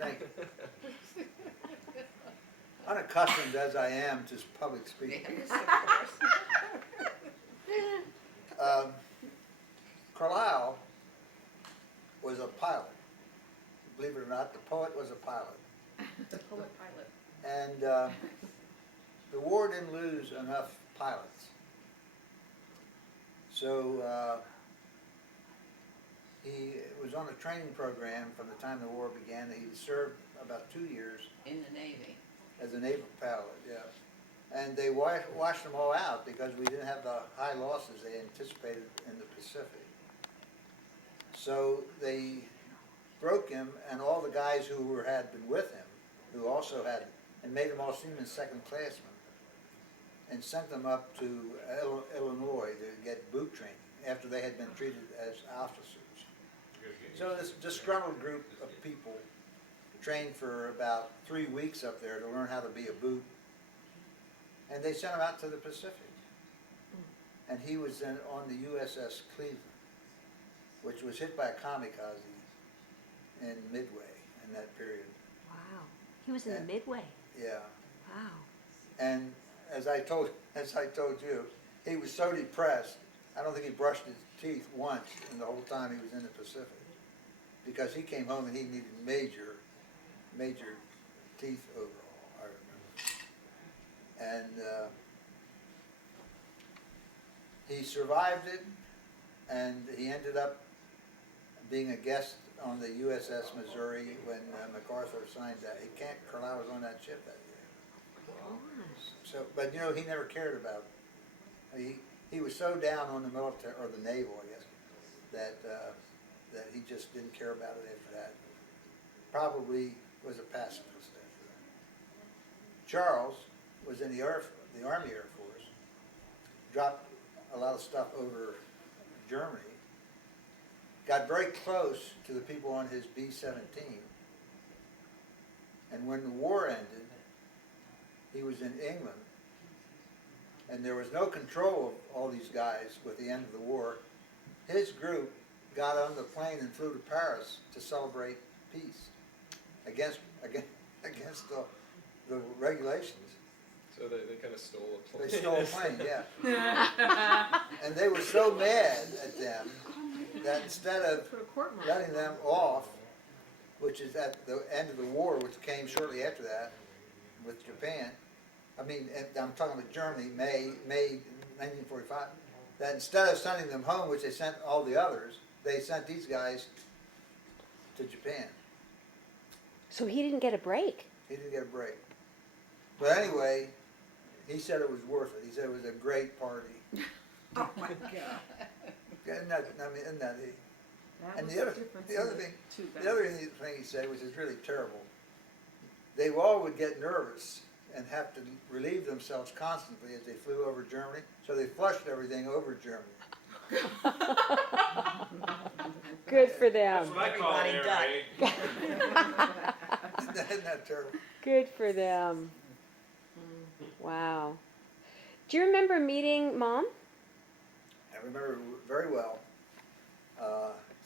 Thank you. Unaccustomed as I am to public speaking. Yes, of course. Carlyle was a pilot. Believe it or not, the poet was a pilot. The poet pilot. And the war didn't lose enough pilots. So he was on a training program from the time the war began. He served about 2 years In the Navy. as a naval pilot, yeah. And they washed them all out because we didn't have the high losses they anticipated in the Pacific. So they broke him, and all the guys who had been with him, who also had, and made them all seamen second classmen, and sent them up to Illinois to get boot training after they had been treated as officers. So this disgruntled group of people trained for about 3 weeks up there to learn how to be a boot, and they sent him out to the Pacific. And he was then on the USS Cleveland, which was hit by a kamikaze in Midway in that period. Wow. He was in the Midway. Yeah. Wow. And as I told you, he was so depressed, I don't think he brushed his teeth once in the whole time he was in the Pacific. Because he came home and he needed major teeth overhaul, I remember. And he survived it, and he ended up being a guest on the USS Missouri when MacArthur signed that. Carlyle was on that ship that year. So, but you know, he never cared about it. He was so down on the military, or the naval, I guess, that he just didn't care about it after that. Probably was a pacifist after that. Charles was in the Army Air Force, dropped a lot of stuff over Germany, got very close to the people on his B-17, and when the war ended, he was in England, and there was no control of all these guys with the end of the war. His group got on the plane and flew to Paris to celebrate peace against the regulations. So they kind of stole a plane. They stole a plane, yeah. And they were so mad at them that instead of letting them off, which is at the end of the war, which came shortly after that with Japan, I mean, I'm talking about Germany, May 1945, that instead of sending them home, which they sent all the others, they sent these guys to Japan. So he didn't get a break. He didn't get a break. But anyway, he said it was worth it. He said it was a great party. Oh my God. Isn't that and was the other thing he said, which is really terrible, they all would get nervous and have to relieve themselves constantly as they flew over Germany, so they flushed everything over Germany. Good for them. That's what I call Everybody air raid. Isn't that terrible? Good for them. Wow. Do you remember meeting Mom? I remember very well.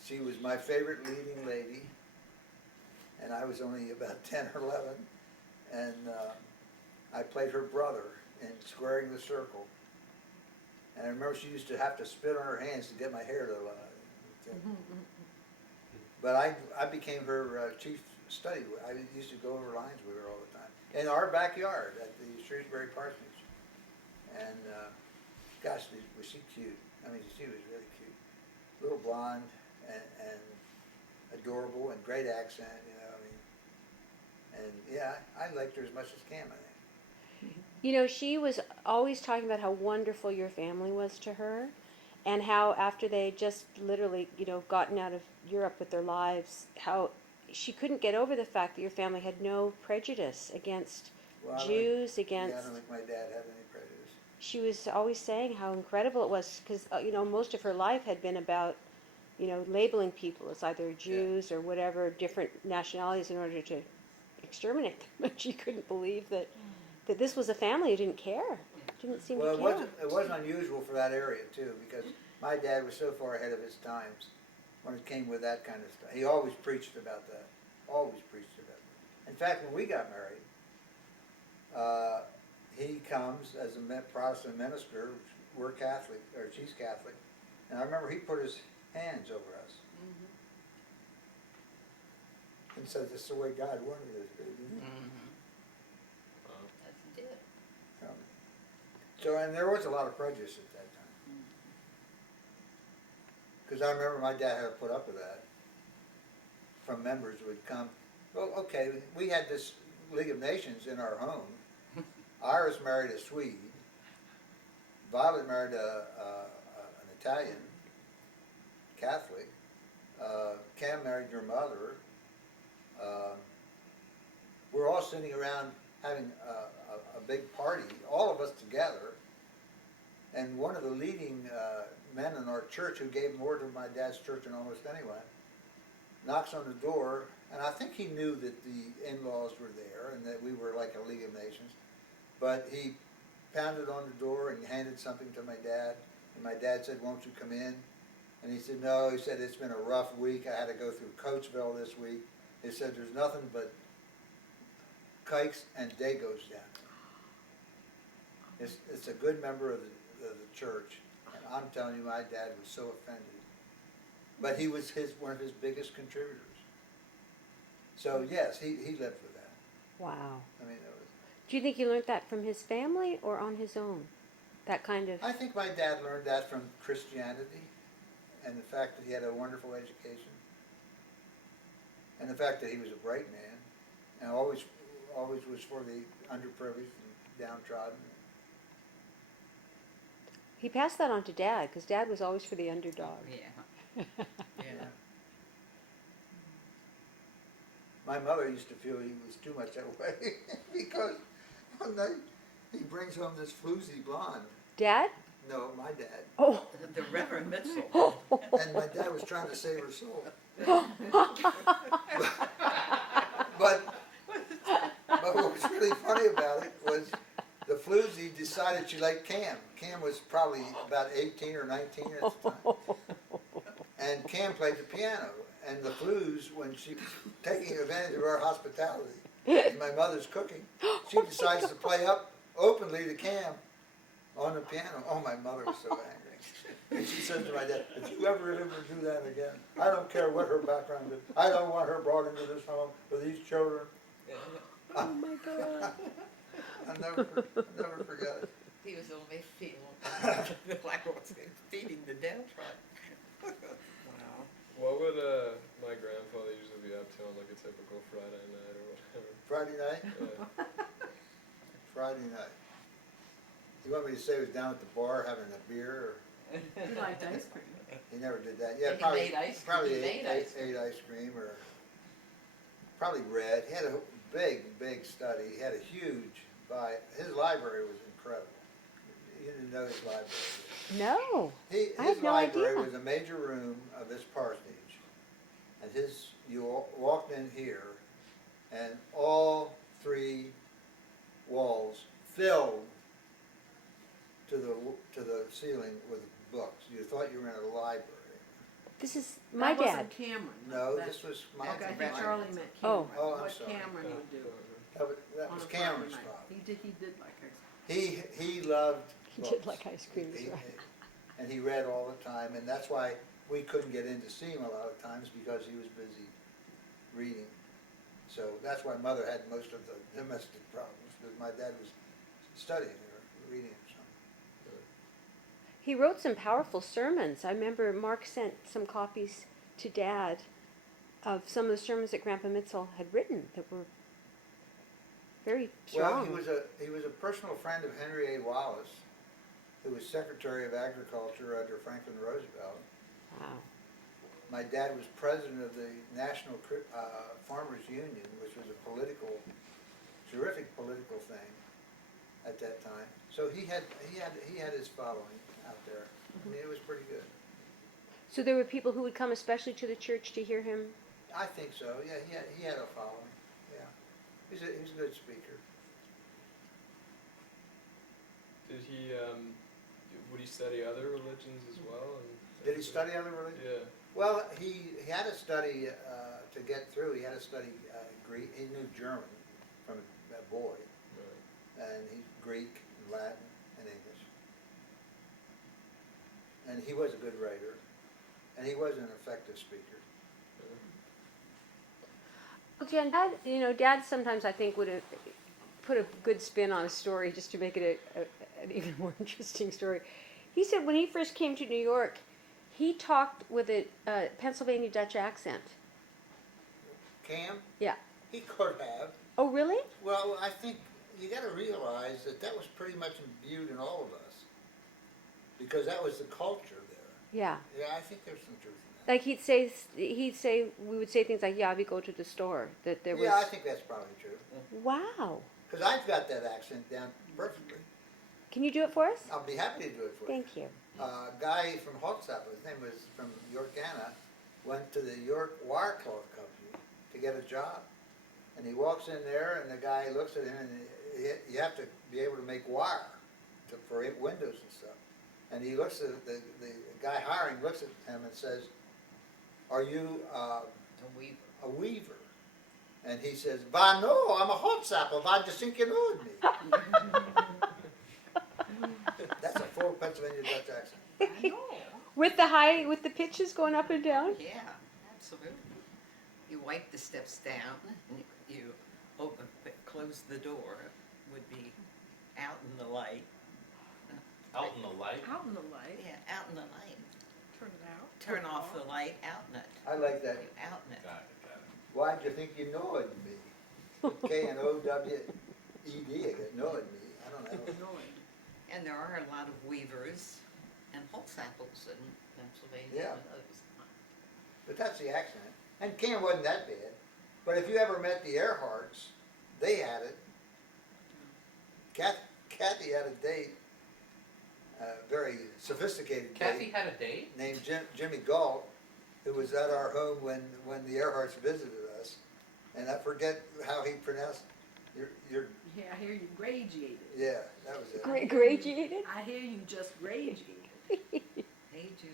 She was my favorite leading lady, and I was only about 10 or 11, and I played her brother in Squaring the Circle. And I remember she used to have to spit on her hands to get my hair to But I became her chief study. I used to go over lines with her all the time. In our backyard at the Shrewsbury Parsonage. And gosh, was she cute. I mean, she was really cute. Little blonde and adorable and great accent, you know, I mean. And yeah, I liked her as much as Cam, I think. You know, she was always talking about how wonderful your family was to her, and how after they just literally, you know, gotten out of Europe with their lives, how she couldn't get over the fact that your family had no prejudice against Jews, against... Yeah, I don't think my dad had any prejudice. She was always saying how incredible it was, because, you know, most of her life had been about, you know, labeling people as either Jews or whatever, different nationalities in order to exterminate them. But she couldn't believe that this was a family who didn't care. Didn't seem to care. It wasn't unusual for that area, too, because my dad was so far ahead of his times when it came with that kind of stuff. He always preached about that. Always preached about that. In fact, when we got married, he comes as a Protestant minister. We're Catholic, or she's Catholic, and I remember he put his hands over us and said, "This is the way God wanted it, baby." Wow. That's it. So, and there was a lot of prejudice at that time, because I remember my dad had to put up with that from members who would come. Well, okay, we had this League of Nations in our home. Iris married a Swede. Violet married an Italian Catholic. Cam married your mother. We're all sitting around having a big party, all of us together. And one of the leading men in our church, who gave more to my dad's church than almost anyone, knocks on the door, and I think he knew that the in-laws were there and that we were like a League of Nations. But he pounded on the door and handed something to my dad, and my dad said, "Won't you come in?" And he said, "No." He said, "It's been a rough week. I had to go through Coatesville this week." He said, "There's nothing but kikes and dagos down there." It's a good member of the church, and I'm telling you, my dad was so offended. But he was one of his biggest contributors. So yes, he lived with that. Wow. I mean, it was. Do you think he learned that from his family or on his own? That kind of. I think my dad learned that from Christianity, and the fact that he had a wonderful education, and the fact that he was a bright man, and always was for the underprivileged and downtrodden. He passed that on to Dad, because Dad was always for the underdog. Yeah. Yeah. My mother used to feel he was too much that way because one night he brings home this floozy blonde. Dad? No, my dad. Oh. The Reverend Mitchell. And my dad was trying to save her soul. But what was really funny about it was the floozy decided she liked Cam. Cam was probably about 18 or 19 at the time. And Cam played the piano. And the flues, when she was taking advantage of our hospitality and my mother's cooking, she decides to play up openly to Cam on the piano. Oh, my mother was so angry. And she said to my dad, "If you ever do that again, I don't care what her background is. I don't want her brought into this home with these children." Oh my God. I'll never forget it. He was only feeling like I was feeding the downtrodden. Wow. What would my grandfather usually be up to on like a typical Friday night or whatever? Friday night? Yeah. Friday night. You want me to say he was down at the bar having a beer? Or He liked ice cream. he never did that. Yeah, He probably, made ice cream. probably He made ice ate ice cream or probably read. He had a big study. He had a huge his library was incredible. You didn't know his library. No. His I had no library idea. was a major room of this parsonage, and you walked in here, and all three walls filled to the ceiling with books. You thought you were in a library. This is my That dad. wasn't Cameron. No, That- this was my. Okay, I my- think Charlie meant Oh. Cameron. Oh, I'm What sorry. Cameron would do That on was a Cameron's Friday night. problem. He did like ice He loved He books. did like ice cream, He- that's right. And he read all the time, and that's why we couldn't get in to see him a lot of times, because he was busy reading. So that's why Mother had most of the domestic problems, because my dad was studying or reading or something. He wrote some powerful sermons. I remember Mark sent some copies to Dad of some of the sermons that Grandpa Mitchell had written that were very strong. Well, he was a personal friend of Henry A. Wallace, who was Secretary of Agriculture under Franklin Roosevelt. Wow. My dad was president of the National Farmers Union, which was a terrific political thing at that time. So he had his following out there. I mean, it was pretty good. So there were people who would come especially to the church to hear him. I think so. Yeah, he had a following. Yeah, he's a good speaker. Did he would he study other religions as well? And Did he study other religions? Yeah. Well, he had to study, to get through, he had to study Greek, he knew German from a boy, Right. and he Greek, and Latin, and English. And he was a good writer, and he was an effective speaker. Well, Jen, Dad sometimes I think would have put a good spin on a story just to make it an even more interesting story. He said when he first came to New York, he talked with a Pennsylvania Dutch accent. Cam, Yeah. he could have. Oh, really? Well, I think you got to realize that that was pretty much imbued in all of us, because that was the culture there. Yeah. Yeah, I think there's some truth in that. Like we would say things like, "Yeah, we go to the store." That there was. Yeah, I think that's probably true. Wow. Because I've got that accent down perfectly. Can you do it for us? I'll be happy to do it for you. Thank you. A guy from Holtzapper, his name was from Yorkana, went to the York Wire Cloth Company to get a job. And he walks in there, and the guy looks at him, and you have to be able to make wire for windows and stuff. And he looks at the guy hiring, looks at him and says, "Are you A weaver. a weaver?" And he says, "Why no, I'm a Holtzapper. Why do you think you know me?" That's a full Pennsylvania Dutch accent. I know. With the pitches going up and down. Yeah, absolutely. You wipe the steps down, and you open, close the door, would be out in the light. Out in the light? Out in the light, Yeah, out in the light. turn it out. Turn off the light, out in it. I like that. You out in it. Got it, got it. Why do you think you know it me? Knowed, I get knowed me. I don't know. Annoyed. And there are a lot of weavers and Holtzapples in Pennsylvania. Yeah. and others. But that's the accent. And Cam wasn't that bad. But if you ever met the Earharts, they had it. Kathy had a date, a very sophisticated Kathy date, had a date? named Jimmy Galt, who was at our home when the Earharts visited us. And I forget how he pronounced your Yeah, I hear you gradiated. yeah, that was it. Gradiated. I hear you just gradiated. They do.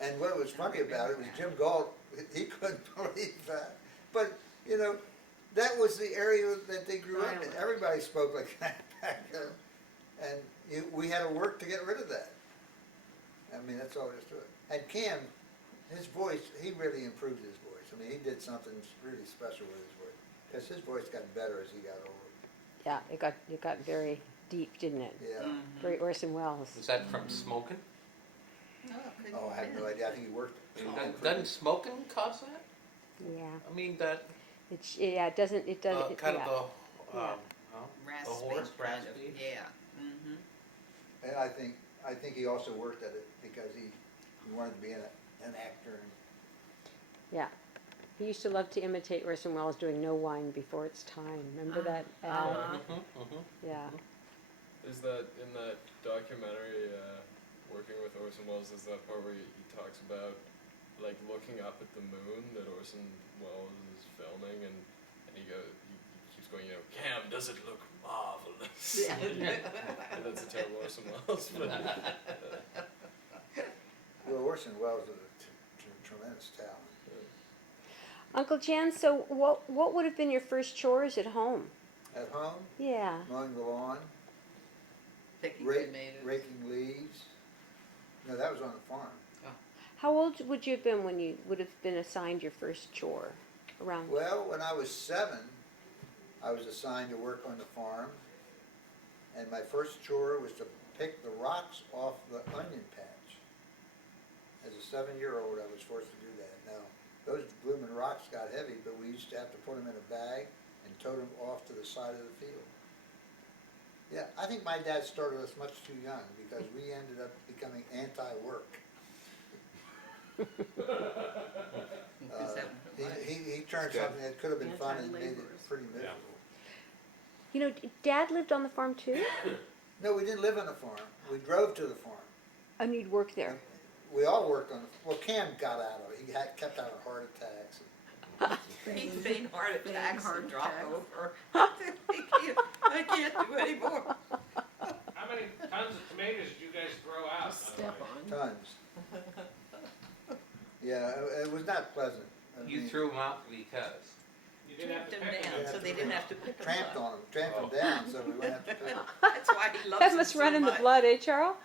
And what was funny about it was Jim Galt, he couldn't believe that. But, you know, that was the area that they grew up in. Island. Everybody spoke like that back then. And we had to work to get rid of that. I mean, that's all there is to it. And Cam, his voice, he really improved his voice. I mean, he did something really special with his voice. Because his voice got better as he got older. Yeah, it got very deep, didn't it? Yeah. Very Orson Welles. Was that from smoking? Oh, couldn't Oh, I have no idea. I think he worked. Doesn't smoking cause that? Yeah. I mean, that, It doesn't. It does. kind yeah. of the, Yeah. Raspy, the horse kind of, raspy? yeah. Mm-hmm. And I think he also worked at it because he wanted to be an actor. Yeah. He used to love to imitate Orson Welles doing "No Wine Before It's Time." Remember that? Yeah. Is that in that documentary, Working with Orson Welles, is that part where he talks about like looking up at the moon that Orson Welles is filming, and he keeps going, Cam, does it look marvelous? And that's a terrible Orson Welles, but Well, Orson Welles is a tremendous talent. Uncle Jan, so what would have been your first chores at home? At home, Yeah. mowing the lawn, Picking rake, tomatoes. raking leaves. No, that was on the farm. How old would you have been when you would have been assigned your first chore? Around. Well, when I was 7, I was assigned to work on the farm, and my first chore was to pick the rocks off the onion patch. As a 7-year-old, I was forced to do that. Now, those blooming rocks got heavy, but we used to have to put them in a bag and tote them off to the side of the field. Yeah, I think my dad started us much too young because we ended up becoming anti-work. Is that what it was? He turned something that could have been fun and made it Anti-laborers. pretty miserable. You know, Dad lived on the farm too, No, we didn't live on the farm. We drove to the farm. and you'd work there. We all worked on the, well, Cam got out of it. He kept having heart attacks. He faint heart attacks heart and drop attacks. over. I can't do anymore. How many tons of tomatoes did you guys throw out? Just step on. Tons. Yeah, it was not pleasant. I You mean, threw them out because. You didn't have Tramped to them pick down, them. so they didn't have to pick them tramped up. on them, tramped them down, so we wouldn't have to pick them. That's why he loves That them must so run in the much. blood, eh, Charles?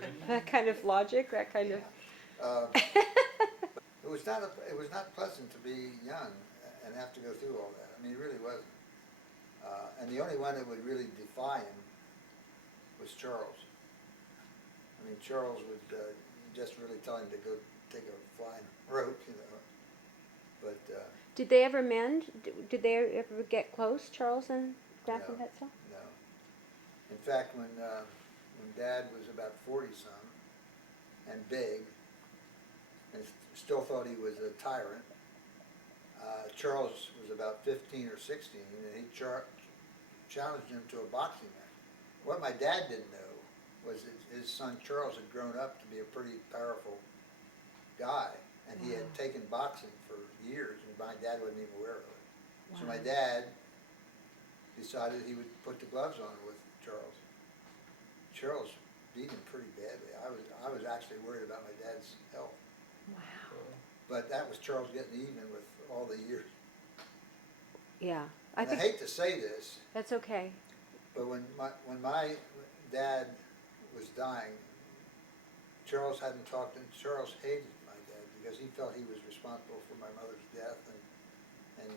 Maybe. That kind of logic, that kind of. It was not, it was not pleasant to be young and have to go through all that. I mean, it really wasn't. And the only one that would really defy him was Charles. I mean, Charles would just really tell him to go take a flying rope, you know. But Did they ever mend? Did they ever get close, Charles and Grandpa No. Hetzel? no. In fact, when Dad was about 40-some and big, and still thought he was a tyrant, Charles was about 15 or 16, and he challenged him to a boxing match. What my dad didn't know was that his son Charles had grown up to be a pretty powerful guy, and he had taken boxing for years, and my dad wasn't even aware of it. So my dad decided he would put the gloves on with Charles. Charles beat him pretty badly. I was actually worried about my dad's health. But that was Charles getting even with all the years. Yeah, I hate to say this, that's okay. but when my dad was dying, Charles hadn't talked, and Charles hated my dad because he felt he was responsible for my mother's death, and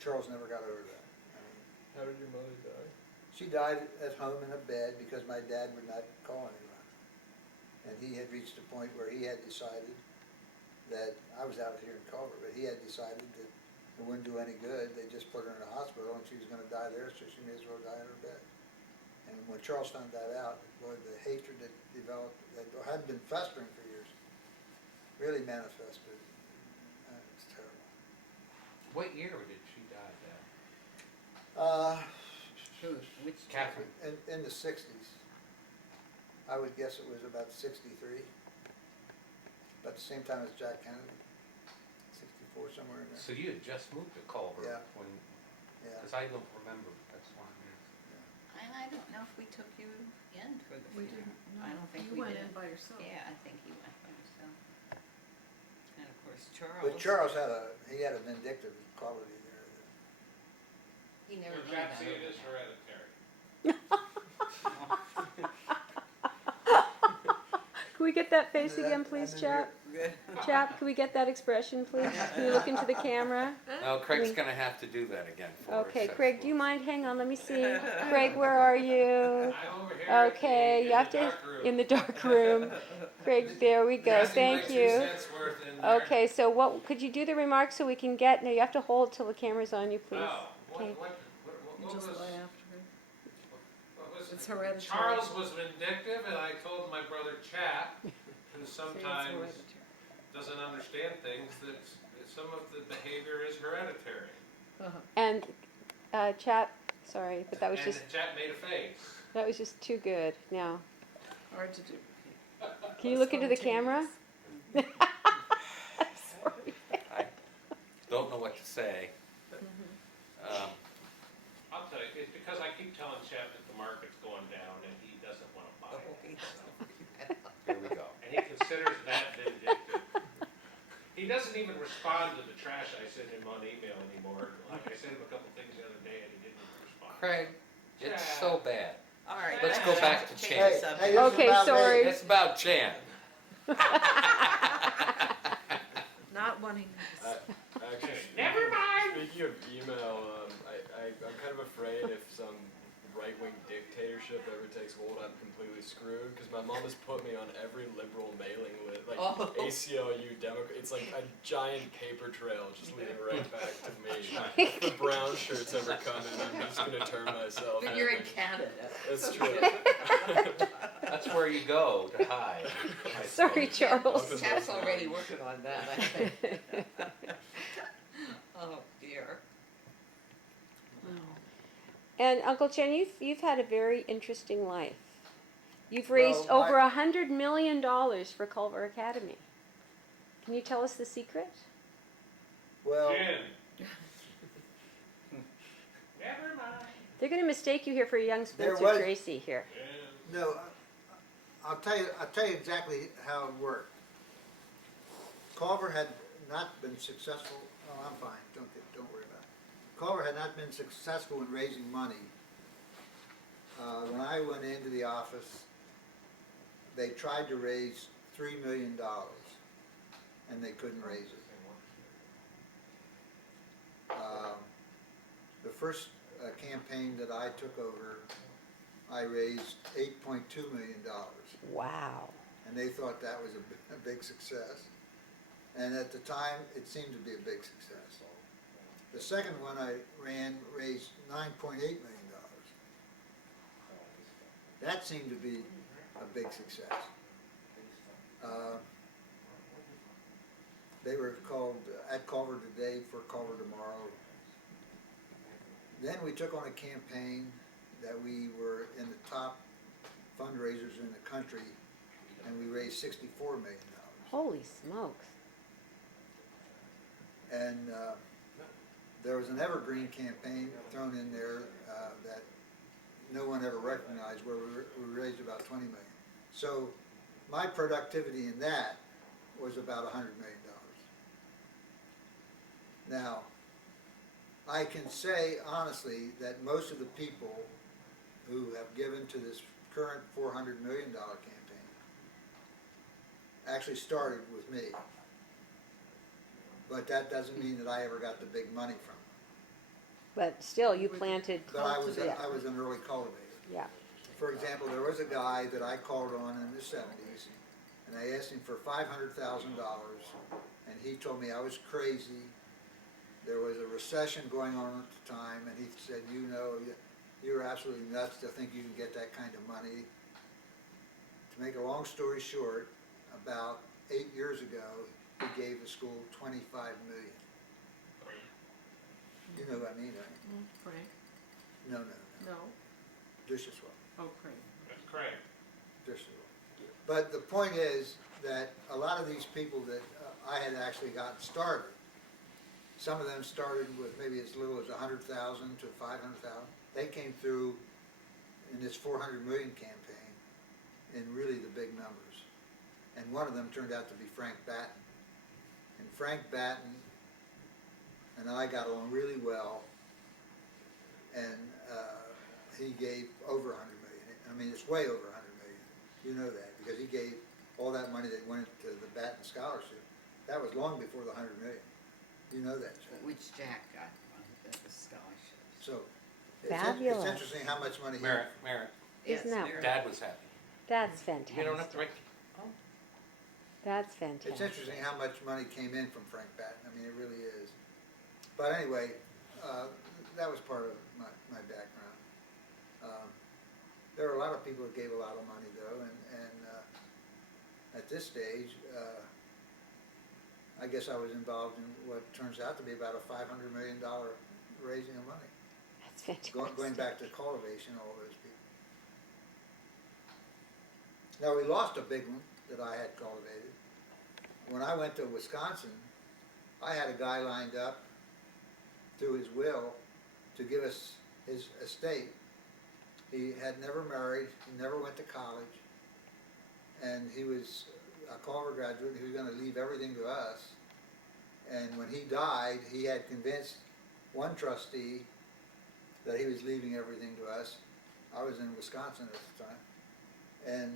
Charles never got over that. I mean, How did your mother die? she died at home in a bed because my dad would not call anyone. And he had reached a point where he had decided that, I was out here in Culver, but he had decided that it wouldn't do any good. They just put her in a hospital and she was gonna die there, so she may as well die in her bed. And when Charles found that out, boy, the hatred that developed, that hadn't been festering for years, really manifested. It's terrible. What year did she die, Dad? Who? Which Catherine. In the 60s. I would guess it was about 63. About the same time as Jack Kennedy. 64, somewhere in there. So you had just moved to Culver Yeah. when, Yeah. because I don't remember, that's why. And I don't know if we took you in for the We funeral. didn't, I don't think you we went did. in by yourself. Yeah, I think you went by yourself. And of course, Charles. But Charles had a vindictive quality there. He never Well, really got Patsy, it over is that. hereditary. Can we get that face again, please, Chap? Chap, can we get that expression, please? Can you look into the camera? No, Craig's gonna have to do that again for us. Okay, That's Craig, what- do you mind? Hang on, let me see. Craig, where are you? I'm over here Okay, in you have the to, dark room. in the dark room. Craig, there we go, thank you. Okay, so what, could you do the remarks so we can get, no, you have to hold till the camera's on you, please. Oh, Okay. You what just was, lay after her. what was, It's hereditary. Charles was vindictive, and I told my brother Chap, who See, it's sometimes hereditary. doesn't understand things, that some of the behavior is hereditary. And, Chap, sorry, but that was And just, Chap made a face. that was just too good. Now, Hard to do. can you look into the camera? Sorry. I don't know what to say. I'll tell you, it's because I keep telling Chap that the market's going down, and he doesn't want to buy Oh, it. Here we go. And he considers that vindictive. He doesn't even respond to the trash I send him on email anymore. Like I sent him a couple things the other day and he didn't even respond. Craig, it's so bad. All right. Let's go back to change Chan. the subject. Hey, this is Okay, about sorry. me. It's about Chan. Not wanting. Actually, Never mind. Speaking of email, I'm kind of afraid if some right-wing dictatorship ever takes hold, I'm completely screwed because my mom has put me on every liberal mailing list, like Oh. ACLU, Democrat. It's like a giant paper trail just leading right back to me. If the brown shirts ever come in, I'm just gonna turn myself. But you're in in. Canada. That's true. That's where you go to hide. I Sorry, suppose. Charles. Up in Chap's the already mountains. working on that, I think. Oh, dear. And Uncle Chen, you've had a very interesting life. You've raised Well, over $100 million for Culver Academy. Can you tell us the secret? Well, Jim. Never mind. They're going to mistake you here for a young There Spencer was- Tracy here. Jim. no, I'll tell you exactly how it worked. Culver had not been successful, oh, I'm fine, don't worry about it. Culver had not been successful in raising money. When I went into the office, they tried to raise $3 million, and they couldn't raise it. The first campaign that I took over, I raised $8.2 million, Wow. and they thought that was a big success. And at the time, it seemed to be a big success. The second one I ran raised $9.8 million. That seemed to be a big success. They were called At Culver Today for Culver Tomorrow. Then we took on a campaign that we were in the top fundraisers in the country, and we raised $64 million. Holy smokes. And there was an evergreen campaign thrown in there that no one ever recognized, where we raised about $20 million. So my productivity in that was about $100 million. Now, I can say honestly that most of the people who have given to this current $400 million campaign actually started with me. But that doesn't mean that I ever got the big money from them. But still, you planted. But I was Yeah. an early cultivator. Yeah. For example, there was a guy that I called on in the 70s, and I asked him for $500,000, and he told me I was crazy. There was a recession going on at the time, and he said, you know, you're absolutely nuts to think you can get that kind of money. To make a long story short, about 8 years ago, he gave the school $25 million. You know what I mean, right? Frank? No. No? Dishwasher. Oh, Craig. That's correct. But the point is that a lot of these people that I had actually gotten started, some of them started with maybe as little as 100,000 to 500,000. They came through in this 400 million campaign in really the big numbers. And one of them turned out to be Frank Batten. And Frank Batten and I got along really well, and he gave over 100 million. I mean, it's way over 100 million. You know that, because he gave all that money that went to the Batten Scholarship. That was long before the 100 million. You know that, Jack. Which Jack got one of the scholarships. So, Fabulous. it's interesting how much money he... Merit, Isn't that- Mary. Dad was happy. That's fantastic. You don't have to write. That's It's fantastic. interesting how much money came in from Frank Batten. I mean, it really is. But anyway, that was part of my background. There are a lot of people that gave a lot of money, though, and at this stage, I guess I was involved in what turns out to be about a $500 million raising of money. That's fantastic. Going back to cultivation, all those people. Now, we lost a big one that I had cultivated. When I went to Wisconsin, I had a guy lined up through his will to give us his estate. He had never married, he never went to college, and he was a Culver graduate. He was going to leave everything to us. And when he died, he had convinced one trustee that he was leaving everything to us. I was in Wisconsin at the time. And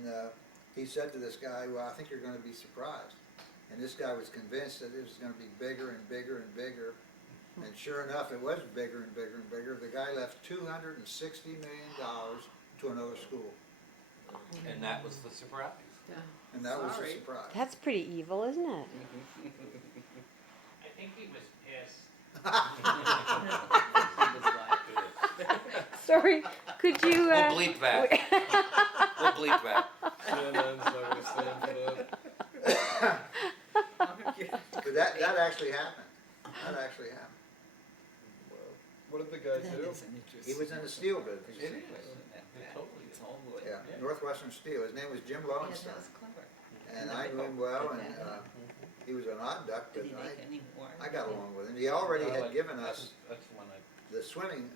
he said to this guy, well, I think you're going to be surprised. And this guy was convinced that it was going to be bigger and bigger and bigger. And sure enough, it was bigger and bigger and bigger. The guy left $260 million to another school. And that was the surprise. Yeah. And that was a Sorry. surprise. That's pretty evil, isn't it? I think he was pissed. Sorry, could you? We'll bleep that. We'll bleep that. CNN's not gonna stand for that. But that actually happened. That actually happened. Well, what did the guy That do? is an interesting. He was in the steel business. It is. Totally. It's all wood. Yeah, Northwestern Steel. His name was Jim Yeah, Lowenstein. that was clever. And I knew him well, and he was an odd duck, but Did he make any more? I got along with him. He already Well, had given us That's the one I. the swimming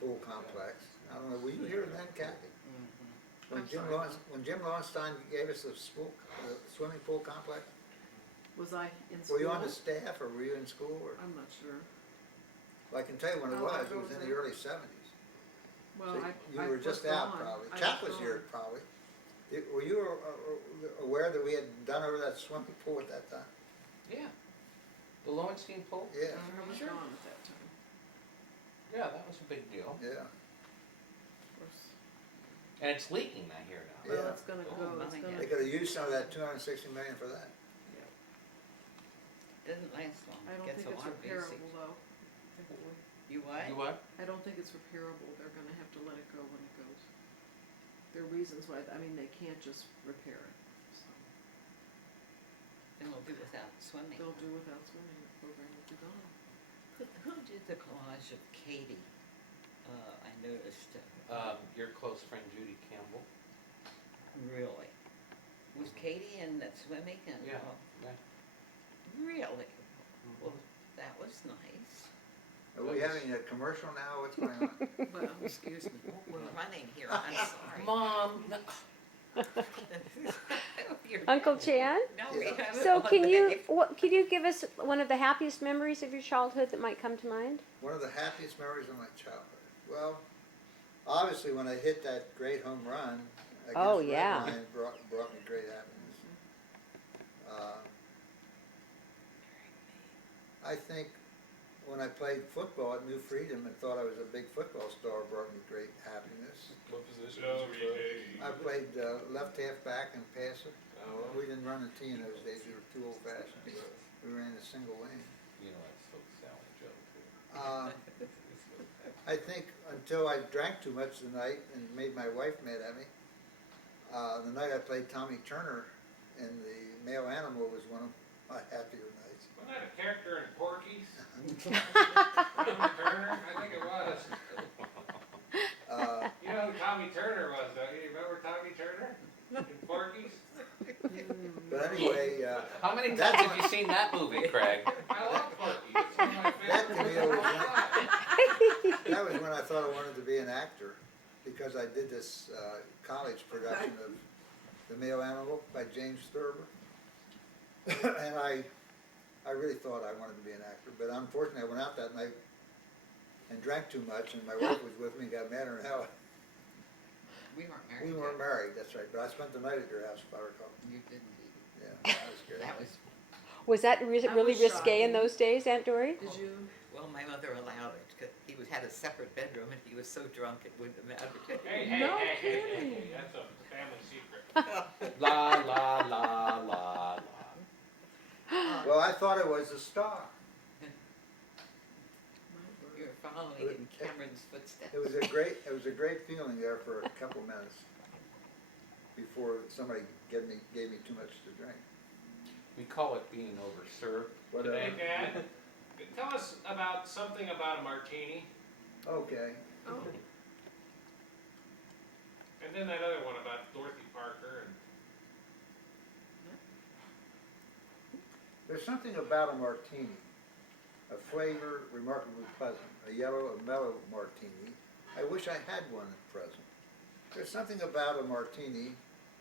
pool complex. I don't know, were you here then, Kathy? Mhm. When I'm Jim sorry. Lowenstein gave us the swimming pool complex, Was I in school? Were you on the staff or were you in school or? I'm not sure. Well, I can tell you when it Oh, I was in the was early seventies. Well, So I you I were was just out gone. probably. I Chuck was gone. here probably. Were you aware that we had done over that swimming pool at that time? Yeah. The Lowenstein pool? Yeah, I was Sure. gone at that time, Yeah, that was a big deal. yeah. of course. And it's leaking, I hear now. Well, Yeah. it's gonna Oh, go, it's my gonna. They could have used some of that 260 million for that. Doesn't last long. I don't Gets think a it's lot of repairable usage. though. You what? You what? I don't think it's repairable, they're gonna have to let it go when it goes. There are reasons why, I mean, they can't just repair it, so Then we'll do without swimming. they'll do without swimming, the program will be gone. Who did the collage of Katie? I noticed. Your close friend Judy Campbell. Really? Was Katie in that swimming? And, Yeah, oh, yeah. really? Well, that was nice. Are we having a commercial now? What's going on? Well, Excuse me, we're running here, I'm sorry. Mom! You're- Uncle Chan? No, we Yeah. haven't. So can you, already. could you give us one of the happiest memories of your childhood that might come to mind? One of the happiest memories of my childhood. Well, obviously when I hit that great home run against Oh, yeah. Redline brought me great happiness. I think when I played football at New Freedom and thought I was a big football star brought me great happiness. What position did you play? I played left half back and passer. Oh, We didn't run a T in those days. We were too old fashioned. We ran a single lane. You know, I spoke Sally Joe too. I think until I drank too much the night and made my wife mad at me, the night I played Tommy Turner in the Male Animal was one of my happier nights. Wasn't that a character in Porky's? Tommy Turner, I think it was. You know who Tommy Turner was, don't you? Remember Tommy Turner in Porky's? But anyway, How many That's times have you seen that movie, Craig? I love Porky. It's one of my that favorite to me movies. was that was when I thought I wanted to be an actor, because I did this college production of The Male Animal by James Thurber, and I really thought I wanted to be an actor, but unfortunately I went out that night and drank too much, and my wife was with me and got madder than hell. We weren't married. We weren't married, that's right, but I spent the night at your house, if I recall. You didn't either. Yeah, that was good. That was, Was that really was risque in shocking. those days, Aunt Dory? did you, well, my mother allowed it, 'cause he had a separate bedroom, and he was so drunk it wouldn't have mattered. Hey, No hey, hey, kidding. hey, that's a family secret. La la la la la. Well, I thought it was a star. my word. You're following in Cameron's footsteps. It was a great feeling there for a couple minutes before somebody gave me too much to drink. We call it being overserved. Whatever. Hey, Dad, tell us about something about a martini, Okay. Oh, and then that other one about Dorothy Parker and. There's something about a martini, a flavor remarkably pleasant, a yellow, a mellow martini. I wish I had one at present. There's something about a martini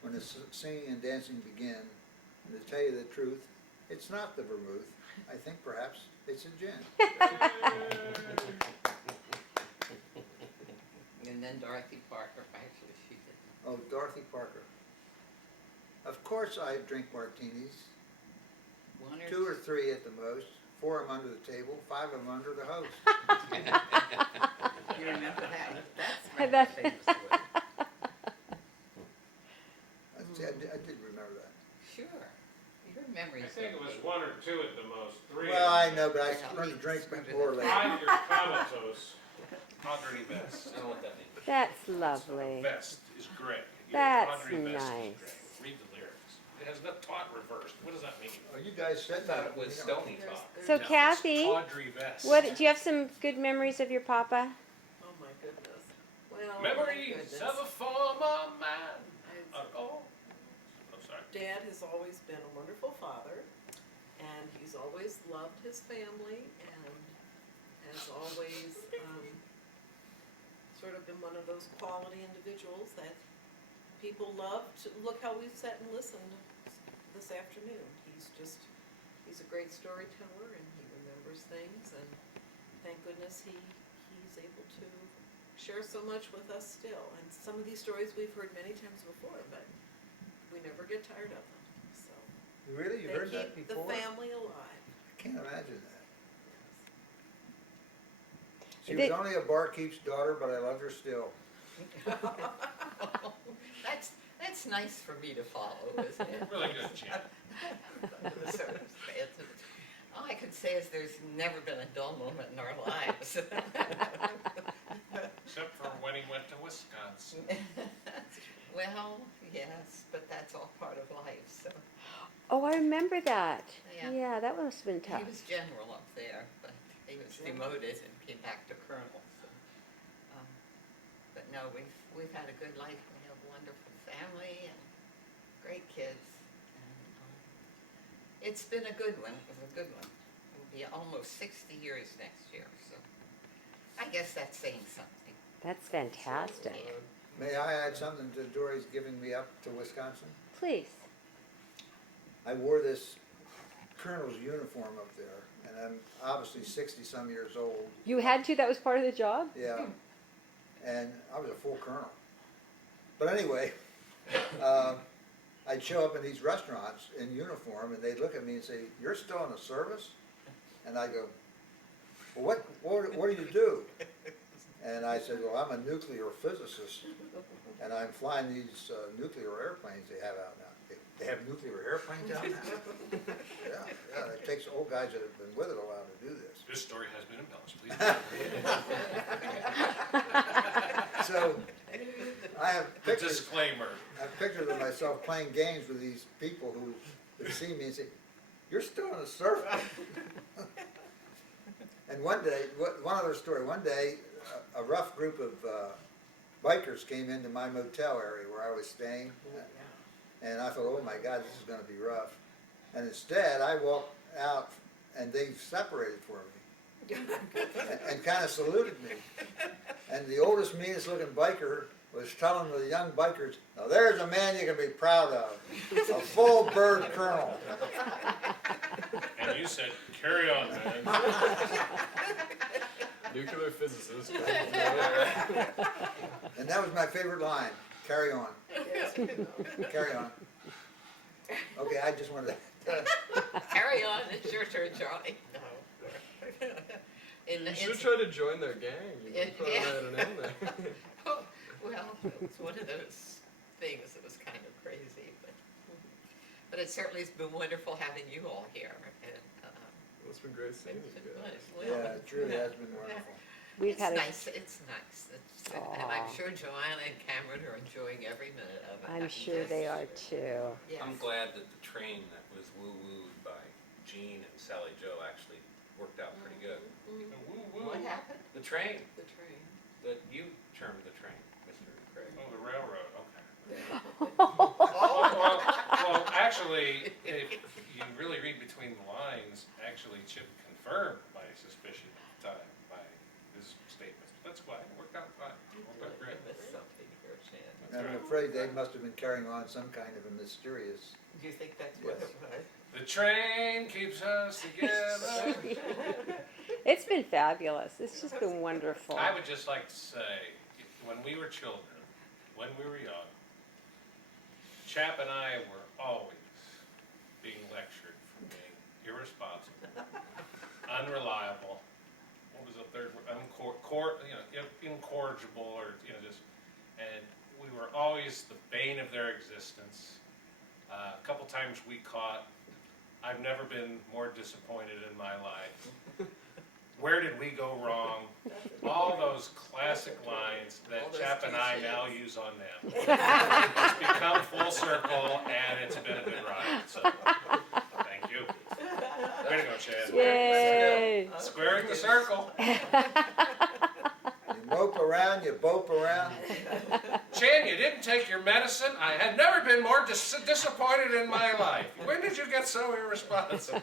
when the singing and dancing begin, and to tell you the truth, it's not the vermouth. I think perhaps it's a gin. And then Dorothy Parker, actually, she did. Oh, Dorothy Parker. Of course I drink martinis, One or 2 or 3 at the most, 4 of them under the table, 5 of them under the host. You remember that? That's That- rather famous word. I did remember that. Sure. Your memory's. I think it was okay. 1 or 2 at the most, 3. Well, I know, but I Yeah, learned to he drink screwed it before or up. later. 5, you're comatose. Audrey Best. I don't know what that means. That's lovely. Best is Greg. That's Audrey Best is nice. Greg. Read the lyrics. It has not taught reversed. What does that mean? Oh, you guys I said thought that. it was you know. Stony Talk. So No, it's Kathy, Audrey Best. what, do you have some good memories of your papa? oh my goodness. Well, Memories goodness. of a former man. I- Oh, sorry. Dad has always been a wonderful father, and he's always loved his family, and has always sort of been one of those quality individuals that people love. Look how we've sat and listened this afternoon. He's just he's a great storyteller and he remembers things, and thank goodness he's able to share so much with us still. And some of these stories we've heard many times before, but we never get tired of them, so. Really? You heard that They keep before? the family alive. I can't imagine that. She They- was only a barkeep's daughter, but I loved her still. That's nice for me to follow, isn't it? Really good, Jan. The circumstances. All I can say is there's never been a dull moment in our lives. Except for when he went to Wisconsin. Well, yes, but that's all part of life, so. Oh, I remember that. Yeah. Yeah, that must have been tough. He was general up there, but he was demoted and came back to colonel, so. But no, we've had a good life. We have a wonderful family and great kids. And, it's been a good one. It was a good one. It will be almost 60 years next year, so I guess that's saying something. That's fantastic. May I add something to Dory's giving me up to Wisconsin? Please. I wore this colonel's uniform up there, and I'm obviously 60-some years old. You had to? That was part of the job? Yeah, and I was a full colonel. But anyway, I'd show up in these restaurants in uniform, and they'd look at me and say, "You're still in the service?" And I go, "Well, what do you do?" And I said, "Well, I'm a nuclear physicist, and I'm flying these nuclear airplanes they have out now." They have nuclear airplanes out now? Yeah, it takes old guys that have been with it a while to do this. This story has been embellished, please. So, I have The pictures. disclaimer. I have pictures of myself playing games with these people who would see me and say, "You're still in the service?" And one day, one other story, one day, a rough group of bikers came into my motel area where I was staying. And I thought, oh my God, this is gonna be rough. And instead, I walked out and they separated for me. And kind of saluted me. And the oldest, meanest looking biker was telling the young bikers, "Now there's a man you can be proud of, a full bird colonel." And you said, "Carry on, man." Nuclear physicist. And that was my favorite line, "Carry on, carry on." Okay, I just wanted to, Carry on, it's your turn, Charlie. No. You should try to join their gang. You could probably Yeah. add an in there. Well, it was one of those things that was kind of crazy, but it certainly has been wonderful having you all here, and, It's been great seeing it's you been guys. fun. yeah, it truly has been wonderful. We've It's had a, nice, it's nice, and I'm Aw. sure Joanna and Cameron are enjoying every minute of it. I'm sure they are too. Yes. I'm glad that the train that was woo-wooed by Gene and Sally Joe actually worked out pretty good. Woo-woo. What happened? The train, The train. that you termed the train, Mr. Craig. Oh, the railroad, okay. Well, actually, if you really read between the lines, actually Chip confirmed my suspicion at the time by his statements. That's why it worked out fine. It worked out great. Give us something for a chance. That's I'm right. afraid they must have been carrying on some kind of a mysterious, Do you think that's what Yes. it was? The train keeps us together. It's been fabulous. It's just been wonderful. I would just like to say, when we were children, when we were young, Chap and I were always being lectured for being irresponsible, unreliable. What was the third word? Incorrigible, or just. And we were always the bane of their existence. A couple times we caught. I've never been more disappointed in my life. Where did we go wrong? All those classic lines All that those Chap and I cliches. now use on them. It's become full circle, and it's been a good ride. So, thank you. Way to go, Chad. Yay! Squaring the circle. you mope around, you bope around. Chan, you didn't take your medicine. I had never been more disappointed in my life. When did you get so irresponsible?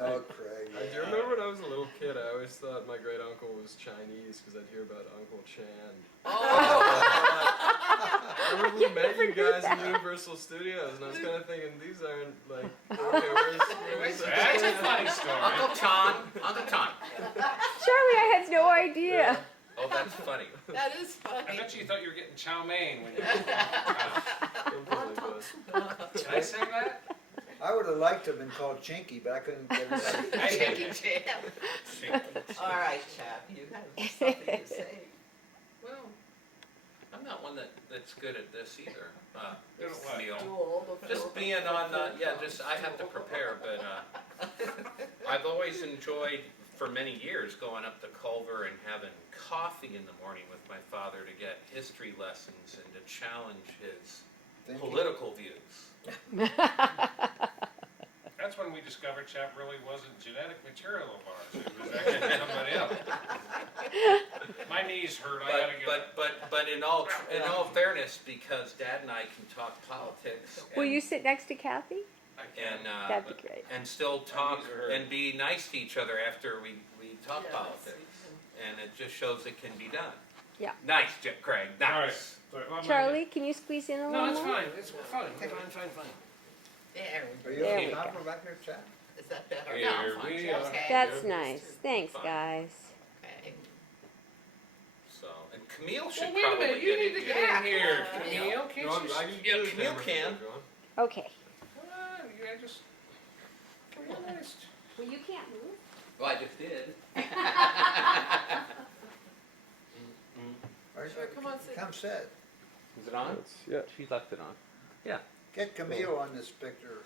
Oh, Craig. Do you remember when I was a little kid, I always thought my great uncle was Chinese because I'd hear about Uncle Chan. Oh, remember we met you guys in Universal Studios, and I was kind of thinking these aren't like okay, where's That's a funny story. Uncle Tom, Uncle Tom. Charlie, I had no idea. Oh, that's funny. That is I funny. bet you thought you were getting chow mein when you. Did I say that? I would have liked to have been called Chinky, but I couldn't get it right. Shaky jam. All right, chap, you have something to say. Well, I'm not one that's good at this either. Good at what? Camille. Duel before- Just being on, I have to prepare, but I've always enjoyed, for many years, going up to Culver and having coffee in the morning with my father to get history lessons and to challenge his Thank you. political views. That's when we discovered Chap really wasn't genetic material of ours. It was actually somebody else. My knees hurt. I gotta get. But in all fairness, because Dad and I can talk politics. Will and- you sit next to Kathy? And, That'd be great. and still talk Knees hurt. and be nice to each other after we talk Yes. politics. And it just shows it can be done. Yeah. Nice, Jeff Craig, All right. nice. Sorry, well, Charlie, can you squeeze in a No, little it's more? fine. It's fine. Fine. There Are we you go. There on we top go. of back there, Chad? Is that better? Here No, fine. we are. Okay. That's nice. Thanks, Fine. guys. Okay. So, and Camille should Well, wait a probably minute. You need to in get here. in here. Yeah. Camille, can't you? Yeah, Camille can. Okay. Come on, you just. Come on, just. Well, you can't move. Well, I just did. Or- Sure, come on, sit. Come sit. Is it on? Yeah. She left it on. Yeah. Get Camille on this picture.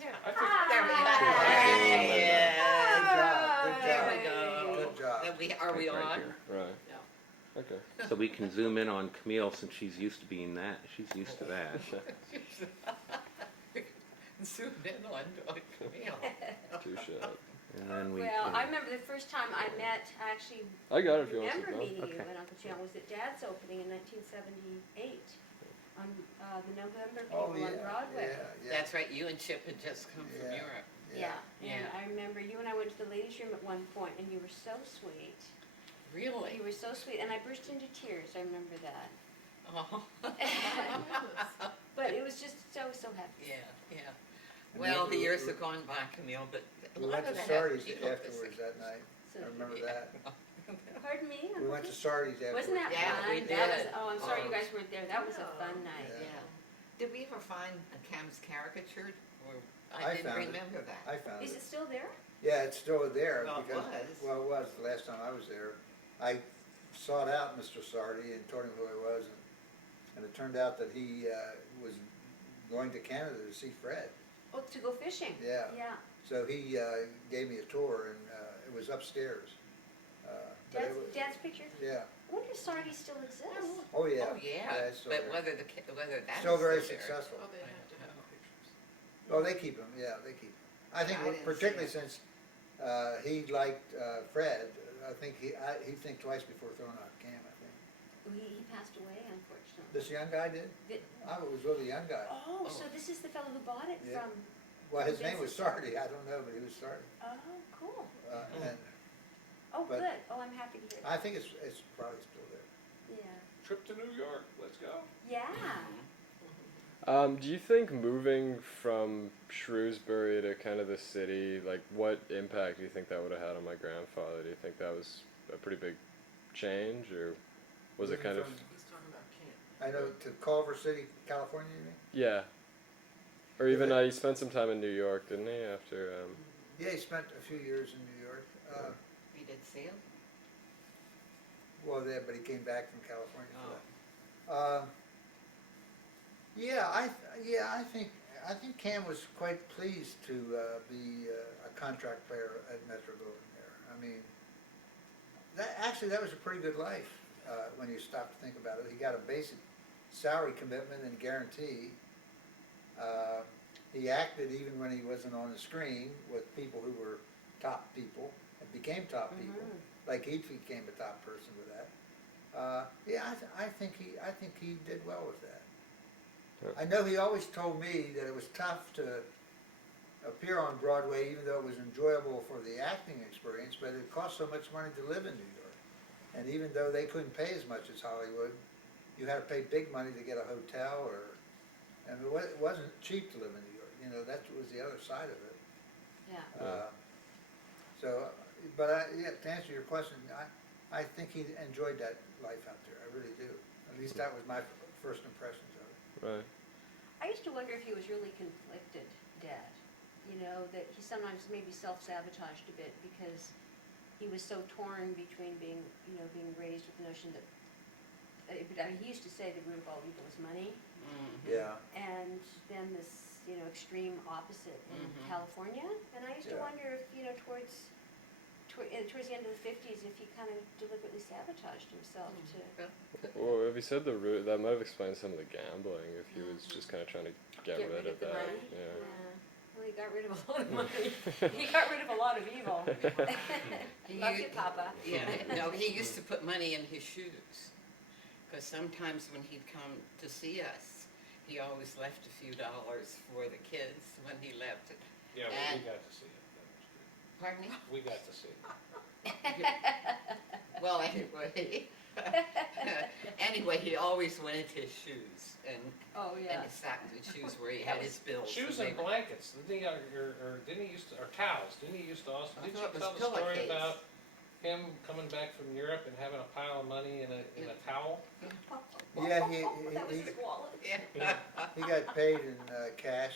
Yeah. I think. There we Hi. go. Yeah. Good job, good There job. we go. Good job. Are we Right on? here. Right. No. Okay. So we can zoom in on Camille since she's used to being that. She's used to that. Zoom in on Camille. Touche. And then we Well, can. I remember the first time I met, I actually I got it if you want remember to. meeting you Okay. at Uncle Chan, was at Dad's opening in 1978 on the November Oh, People on yeah, Broadway. yeah. That's right, you and Chip had just come from Yeah. Europe. Yeah, and Yeah. I remember you and I went to the ladies' room at one point, and you were so sweet. Really? You were so sweet, and I burst into tears. I remember that. Oh. But it was just so happy. Yeah, yeah. And Well, we- the years we- have gone by, Camille, but a We lot went of to the Sardi's people afterwards that night. So, I remember Yeah. that. Pardon me? We went to Sardi's afterwards. Wasn't that Yeah, fun? we That was, did. oh, I'm sorry you Oh. guys weren't there. That was a fun night. Yeah. Yeah. Did we ever find Cam's caricature? Or I I didn't found it. remember that. I found Is it. it still there? Yeah, it's still there Well, it because, was. well, it was the last time I was there. I sought out Mr. Sardi and told him who I was, and it turned out that he was going to Canada to see Fred. Oh, to go fishing? Yeah. Yeah. So he gave me a tour, and it was upstairs. But it was- Dad's picture? Yeah. I wonder if Sardi still exists. Oh, yeah. Oh, yeah, it's still but there. whether that's. Still very there. successful. Oh, they have to have pictures. Oh, they keep him, yeah, they keep him. I think I didn't see particularly it. since he liked Fred, I think he'd think twice before throwing out Cam, I think. He passed away, unfortunately. This young guy did? I was with a young guy. Oh, so this is the fellow who bought it Yeah. from, Well, his name was Sardi, I don't know, but he was Sardi. oh, cool. And Oh, But- good. Oh, I'm happy to hear that. I think it's probably still there. Yeah. Trip to New York. Let's go. Yeah. Do you think moving from Shrewsbury to kind of the city, like what impact do you think that would have had on my grandfather? Do you think that was a pretty big change, or was it Moving kind of, from- He's talking about camp. I know to Culver City, California, you mean? yeah? Or even he spent some time in New York, didn't he? After Yeah, he spent a few years in New York. We did see him? Well, yeah, but he came back from California Oh. for that. I think Cam was quite pleased to be a contract player at Metro Goldwyn there. I mean, that was a pretty good life when you stop to think about it. He got a basic salary commitment and guarantee. He acted even when he wasn't on the screen with people who were top people and became top people. Like he became a top person with that. I think he did well with that. I know he always told me that it was tough to appear on Broadway, even though it was enjoyable for the acting experience, but it cost so much money to live in New York. And even though they couldn't pay as much as Hollywood, you had to pay big money to get a hotel, or, and it wasn't cheap to live in New York, you know, that was the other side of it. Yeah. So, but yeah, to answer your question, I think he enjoyed that life out there, I really do. At least that was my first impressions of it. Right. I used to wonder if he was really conflicted, Dad. You know, that he sometimes maybe self-sabotaged a bit because he was so torn between being raised with the notion that, I mean, he used to say the root of all evil is money, Yeah, and then this, extreme opposite in California. And I used to Yeah. wonder if, towards the end of the 50s, if he kind of deliberately sabotaged himself to. Well, if he said the root, that might have explained some of the gambling. If he was just kind of trying to get rid of the that. money. Yeah. Well, he got rid of a lot of money. He got rid of a lot of evil. Love you, Papa. Yeah, no, he used to put money in his shoes, because sometimes when he'd come to see us, he always left a few dollars for the kids when he left. Yeah, And- we got to see it. That was good. Pardon me? We got to see it. Well, anyway, he always went into his shoes and Oh, yeah. his satin shoes where he had his bills. Shoes they and were- blankets, didn't he, or didn't he used to, or towels, didn't he used to also, I didn't thought you it tell was the story pillowcase. about him coming back from Europe and having a pile of money in a towel? yeah, That was his wallet. Yeah. he got paid in cash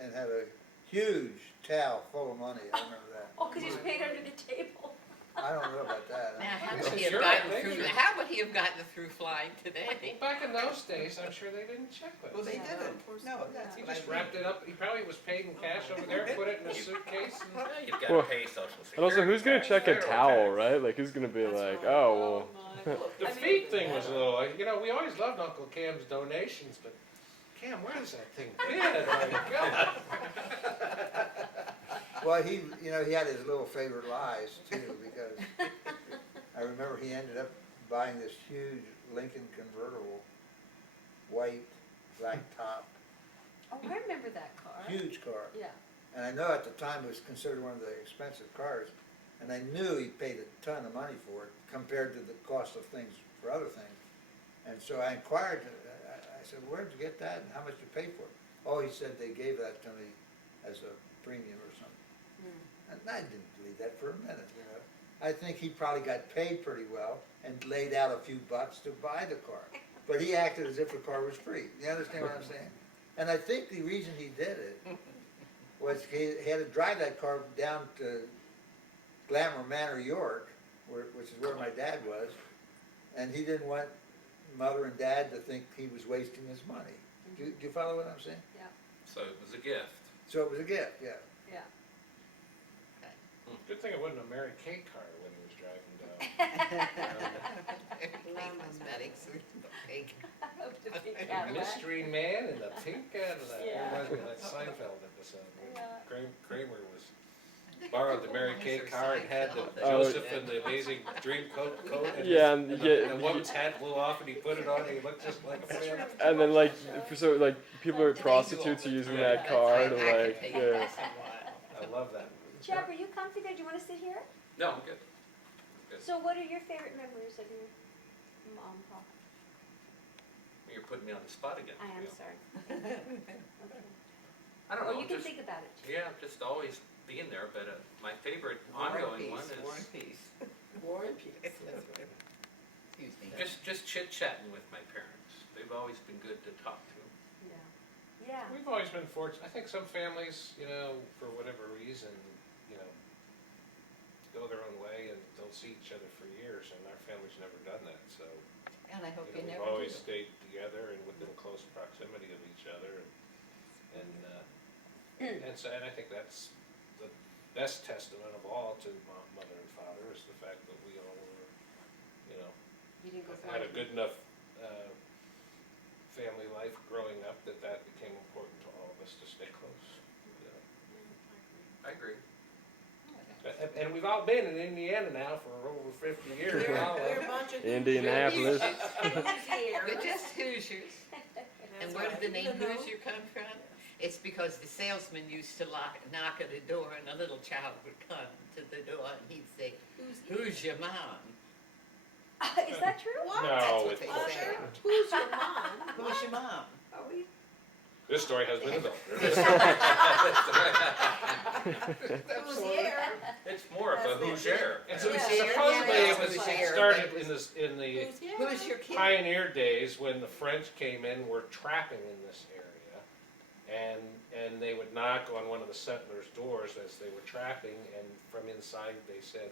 and had a huge towel full of money, I remember that. Oh, because he's paid under the table. I don't know about that. Now, how This would he is have your gotten thing. through? How would he have gotten through flying today? Well, back in those days, I'm sure they didn't check with Well, us. they Yeah, didn't. of course No, not. that's He what I just mean. wrapped it up, he probably was paid in cash over there, put it in a suitcase, and Well, you've got Well, to pay Social Security. And also, who's gonna tax, check a federal towel, tax. right? Like, who's gonna be That's like, right. oh, well. the feet thing was a little, we always loved Uncle Cam's donations, but Cam, where does that thing fit? My God. Well, he had his little favorite lies too, because I remember he ended up buying this huge Lincoln convertible, white, black top, Oh, I remember that car. huge car. Yeah. And I know at the time it was considered one of the expensive cars, and I knew he paid a ton of money for it compared to the cost of things for other things. And so I inquired, I said, where'd you get that and how much you pay for it? Oh, he said they gave that to me as a premium or something. And I didn't believe that for a minute, I think he probably got paid pretty well and laid out a few bucks to buy the car. But he acted as if the car was free. You understand what I'm saying? And I think the reason he did it was he had to drive that car down to Glamour Manor, York, which is where my dad was, and he didn't want Mother and Dad to think he was wasting his money. Do you follow what I'm saying? Yeah. So it was a gift. So it was a gift, yeah. Yeah. Good thing it wasn't a Mary Kay car when he was driving down. Cosmetics or cake. The big The Cadillac. mystery man in the pink Cadillac. Yeah. Reminds me of that Seinfeld episode when Yeah. Kramer was borrowed the Mary Kay car and had the Oh, Joseph and the Amazing Dream coat, and, Yeah, and, and the, yeah, and the woman's hat blew off and he put it on and he looked just like a fan. And then like, so like people are prostitutes are using that car to I could like, take yeah. this a while. I love that. Chap, are you comfy there? Do you want to sit here? No, I'm good. Good. So what are your favorite memories of your mom, Pop? You're putting me on the spot again. I am Yeah. sorry. Okay. I don't Well, know. you can just, think about it. yeah, just always being there. But my favorite War and ongoing one Peace, War and is Peace. War and peace. That's right. Excuse me. just chit chatting with my parents. They've always been good to talk to. Yeah. Yeah. We've always been fortunate. I think some families, for whatever reason, go their own way and don't see each other for years, and our family's never done that. So And I hope you we've never always do. stayed together and within close proximity of each other, and so I think that's the best testament of all to mother and father is the fact that we all were, You didn't go had a flying. good enough family life growing up that became important to all of us to stay close. I agree. And we've all been in Indiana now for over 50 years. We're now. a bunch of Indianapolis. They're just Hoosiers. And That's where right. did the name Even though- Hoosier come from? It's because the salesman used to knock at the door and a little child would come to the door and he'd say, "Who's your mom?" Is that true? What? No, what it's they bullshit. say. Who's your mom? Who's your mom? Are we? This story has been developed. Who's here? It's more of a That's the- Hoosier. And Yeah. supposedly Yeah, it was yeah, yeah. started But it was- in the Who's here? Who's your kid? pioneer days when the French came in, were trapping in this area, and they would knock on one of the settlers' doors as they were trapping, and from inside they said,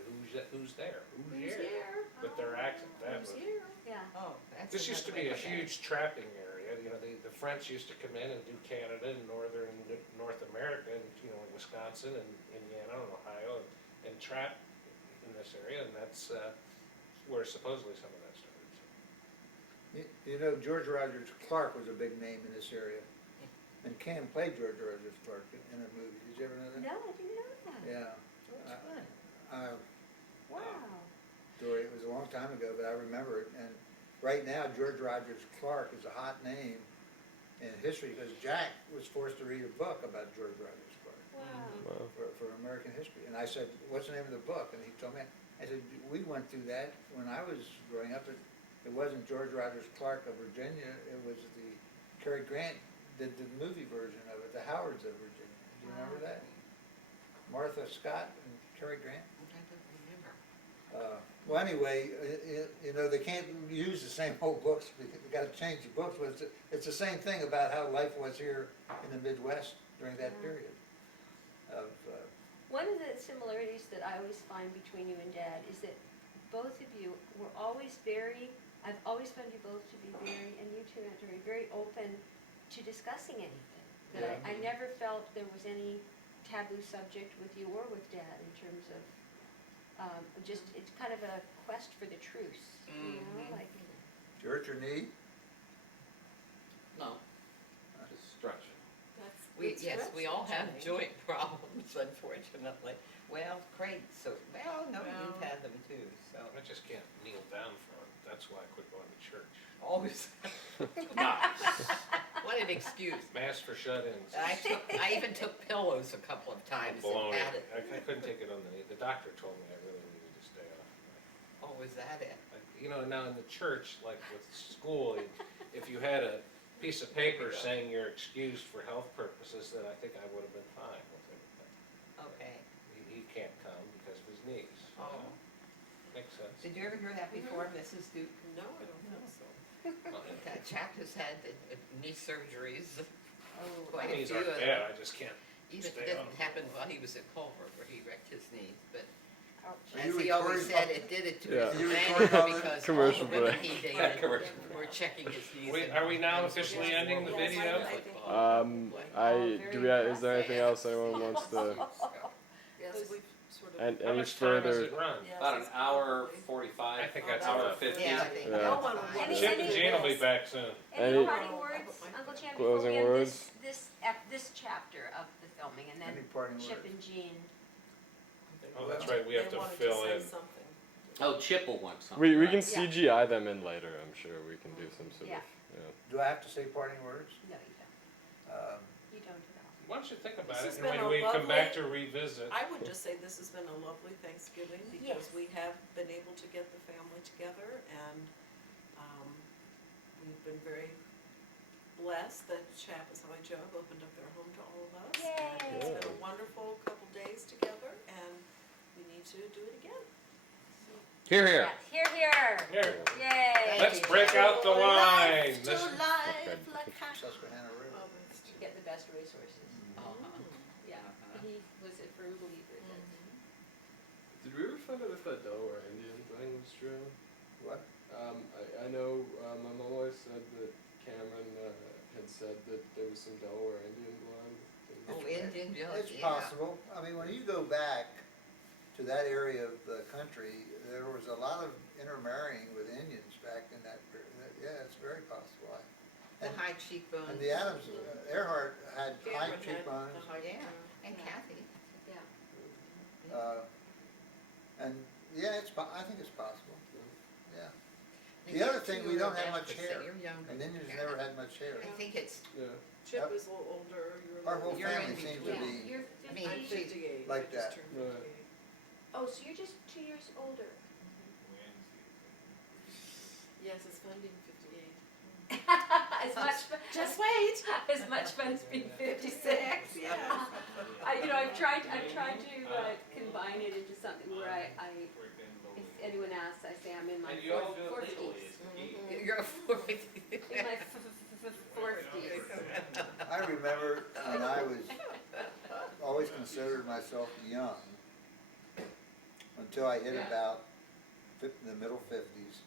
"Who's there? Who's Who's here?" here? With their accent, that Who's was. here? Yeah. Oh, that's. This used to another be a way of huge trapping area. You know, the French used to come in and do Canada and North America, and Wisconsin and Indiana and Ohio, and trap in this area, and that's where supposedly some of that started. You know, George Rogers Clark was a big name in this area. And Cam played George Rogers Clark in a movie. Did you ever know that? No, I didn't know that. Yeah. Which one? Wow. Story, it was a long time ago, but I remember it. And right now, George Rogers Clark is a hot name in history because Jack was forced to read a book about George Rogers Clark Wow. for American history. And I said, "What's the name of the book?" And he told me. I said, "We went through that when I was growing up. It wasn't George Rogers Clark of Virginia. It was the Cary Grant did the movie version of it, the Howards of Virginia. Do you remember that? Martha Scott and Cary Grant." I don't remember. Well, anyway, they can't use the same old books, because they gotta change the books, but it's the same thing about how life was here in the Midwest during that period of, One of the similarities that I always find between you and Dad is that both of you were always I've always found you both to be and you two, Aunt, very open to discussing anything. That I never felt there was any taboo subject with you or with Dad in terms of, it's kind of a quest for the truth, Mhm. like. did you hurt your knee? No, just stretching. Yes, we all have joint problems, unfortunately. Well, Craig, no, you've had them too, so. I just can't kneel down for it. That's why I quit going to church. Always, Nice. what an excuse. Mass for shut-ins. I even took pillows a couple of times and Baloney. had it. I couldn't take it on the knee. The doctor told me I really needed to stay off. Oh, was that it? Now in the church, like with school, if you had a piece of paper saying you're excused for health purposes, then I think I would have been fine with it. But Okay. he can't come because of his knees. Oh. Makes sense. Did you ever hear that before, Mrs. Duke? No, I don't think so. That chap has had knee surgeries, Oh, quite My a knees few aren't of bad, them. I just can't. Even Stay it didn't on. happen while he was at Culver where he wrecked his knees, but ouch. Are as you he always recording said, pub- it did it to Yeah. his Are you advantage recording all because Commercial all the women break. he dated Commercial were checking his knees. Are we now officially ending the Yes, video? I think- Is there anything else anyone wants to, Yes, we've sort of. and How any much time does further? it run? Yes, About an it's hour probably- 45. I think that's hour enough. 50. Yeah, I think Yeah. that's No one fine. will Any- Chip and Jean will be back soon. Any Any- parting words, Uncle Chan, before Closing we end words? this chapter of the filming, and Any then parting Chip words? and Jean? Oh, that's right, we have They to wanted fill say in. something. Oh, Chip will want something. We right? can CGI them in later, I'm sure we can do some sort Yeah. of, Do I have to say parting words? No, you don't. You don't at all. Why don't you think about This it, has and been when a we come back lovely- to revisit. I would just say this has been a lovely Thanksgiving because Yes. we have been able to get the family together and we've been very blessed that Chappie's High Job opened up their home to all of us. And it's been a wonderful couple days together and we need to do it again. Here, here. Here, here. Here, Yay. let's break out the wine. To This- life like a- Susquehanna River. Oh, that's To get the best resources. Uh-huh. Yeah, he was a firm believer that. Did we ever find out if that Delaware Indian thing was true? What? I know my mom always said that Cameron had said that there was some Delaware Indian blood. Oh, Indian Village, It's yeah. possible. I mean, when you go back to that area of the country, there was a lot of intermarrying with Indians back in that period. Yeah, it's very possible. The high cheekbones. And the Adams, Earhart had high Cameron had cheekbones. the high- Yeah, and Kathy. Yeah. And yeah, I think it's possible. Yeah. And The other you thing, two we are don't have about much the hair. same- You're younger. And Indians than never Kathy. had much hair. I think it's, Yeah. Chip Yep. is a little older, you're a Our little. whole You're family in seems between. to be You're I mean, I'm 58, like I just that. turned Right. 58. Oh, so you're just 2 years older. gas is funding 58. As much, Just wait. as much fun as being 56. Yeah. I've tried to combine it into something where if anyone asks, I say I'm in my 40s. You're 40. In my 40s. I remember when I was, always considered myself young, until I hit about the middle 50s,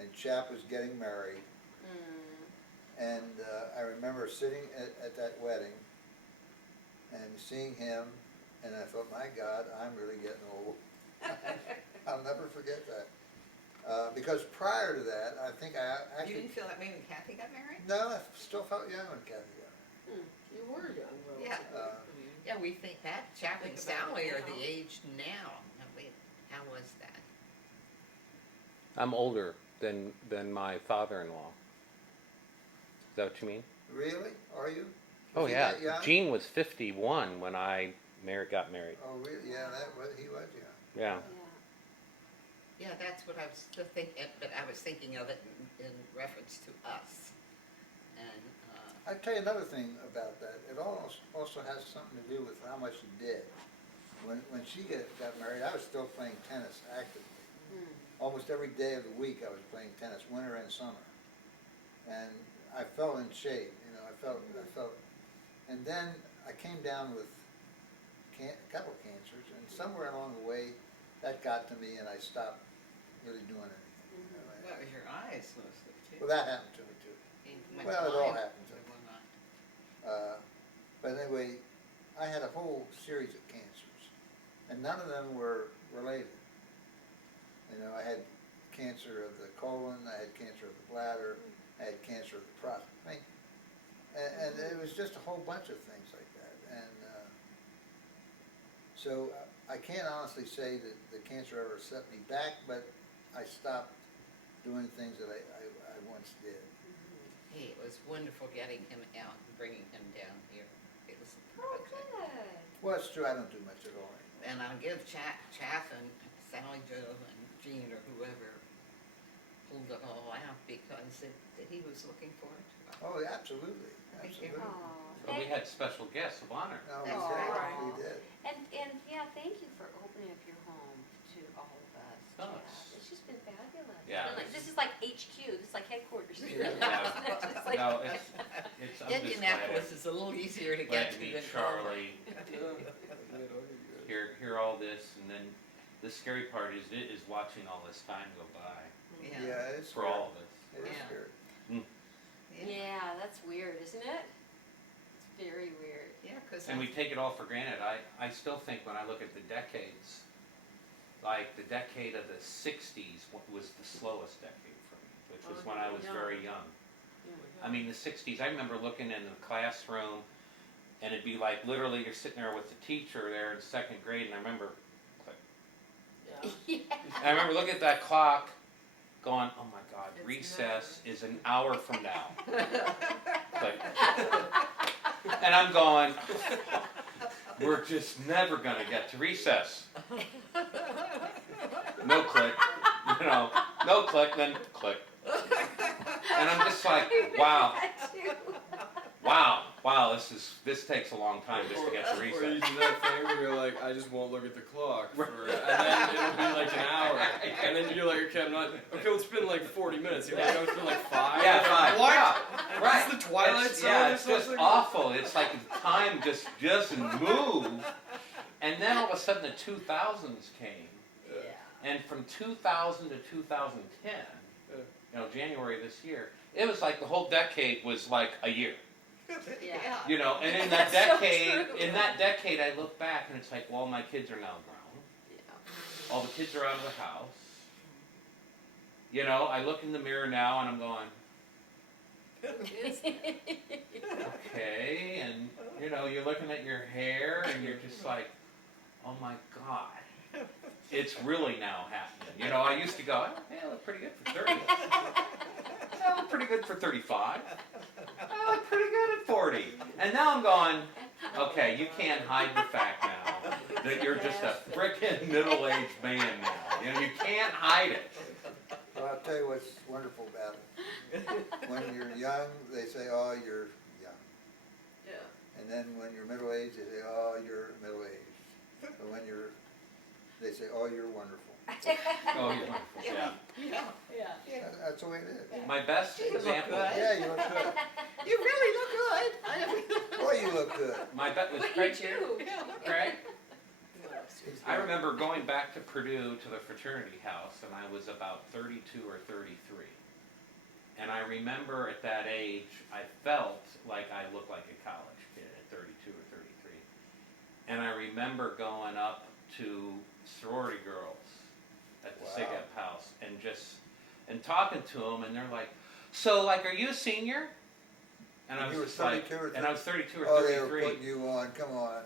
and Chap was getting married, and I remember sitting at that wedding, and seeing him, and I thought, my God, I'm really getting old. I'll never forget that. Because prior to that, I think I You actually, didn't feel that way when Kathy got married? no, I still felt young when Kathy got married. You were young, Yeah. relatively. Yeah, we think that Chap and Think about Sally it are now. the age now. How was that? I'm older than my father-in-law. Is that what you mean? Really? Are you? Oh Was he yeah, that young? Gene was 51 when I got married. Oh, really? Yeah, he was young. Yeah. Yeah, that's what I was still thinking, but I was thinking of it in reference to us. And, I'll tell you another thing about that. It also has something to do with how much you did. When she got married, I was still playing tennis actively. Almost every day of the week I was playing tennis, winter and summer. And I fell in shape, I felt, and then I came down with a couple of cancers, and somewhere along the way, that got to me and I stopped really doing anything. that was your eyes mostly too. Well, that happened to me too. Well, it all happened to me. But anyway, I had a whole series of cancers, and none of them were related. I had cancer of the colon, I had cancer of the bladder, I had cancer of the prostate. And it was just a whole bunch of things like that. And so I can't honestly say that the cancer ever set me back, but I stopped doing things that I once did. Hey, it was wonderful getting him out and bringing him down here. It was a Oh, project. good. Well, it's true, I don't do much at all anymore. And I'll give Chaff and Sally Jo and Jean or whoever pulled it all out because he was looking forward to it. Oh, absolutely, Thank you. absolutely. But we had special guests of honor. No, we That's did, right. we did. And yeah, thank you for opening up your home to all of us. Oh, Jeff. it's- It's just been fabulous. Yeah, It's been this is like HQ. This is like headquarters. Yeah. It's like- No, I'm just glad Indianapolis is a little easier to glad get to to meet than Charlie, Yeah. hear all this, and then the scary part is watching all this time go by Yeah. Yeah, it's for scary. all of us. It is Yeah. scary. Yeah, that's weird, isn't it? It's very weird. Yeah, because And we take it all for granted. I still think when I look at the decades, like the decade of the 60s was the slowest decade for me, which was when I was very young. I mean, the 60s, I remember looking in the classroom, and it'd be like literally you're sitting there with the teacher there in second grade, and I remember, Yeah. I remember looking at that clock, going, oh my God, It's recess is an hour from now. Like, and I'm going, we're just never gonna get to recess. No click, no click, then click. And I'm just like, wow, this takes a long time just to get to Or you recess. do that thing where you're like, I just won't look at the clock, and then it'll be like an hour, and then you're like, okay, it's been like 40 minutes. You're like, oh, it's been like 5. Yeah, 5. What? Yeah, right. Is this the Twilight Zone Yeah, or it's just something? awful. It's like time just doesn't move. And then all of a sudden the 2000s came. Yeah. And from 2000 to 2010, January of this year, it was like the whole decade was like a year. Yeah. And in That's that so decade, true. I look back and it's like, well, my kids are now grown. All the kids are out of the house. I look in the mirror now and I'm going, okay, and you're looking at your hair and you're just like, oh my God, it's really now happening. I used to go, hey, I look pretty good for 30. I look pretty good for 35. I look pretty good at 40. And now I'm going, okay, you can't hide the fact now that you're just a frickin' middle-aged man now. You can't hide it. Well, I'll I'll tell you what's wonderful about it. When you're young, they say, oh, you're young. Yeah. And then when you're middle-aged, they say, oh, you're middle-aged. But when they say, oh, you're wonderful. Oh, you're wonderful, yeah. Yeah. That's the way it is. My best You look example, good. Yeah, you look good. You really look good. I don't- Boy, you look good. my bet was But you Craig here. do. Yeah, look Craig? He's I good. remember going back to Purdue to the fraternity house, and I was about 32 or 33. And I remember at that age, I felt like I looked like a college kid at 32 or 33. And I remember going up to sorority girls at the Wow. SIGEP house and talking to them, and they're like, so like, are you a senior? And I And was you were just like, 32 or and I was 32 or Oh, they 33. were putting you on, come on.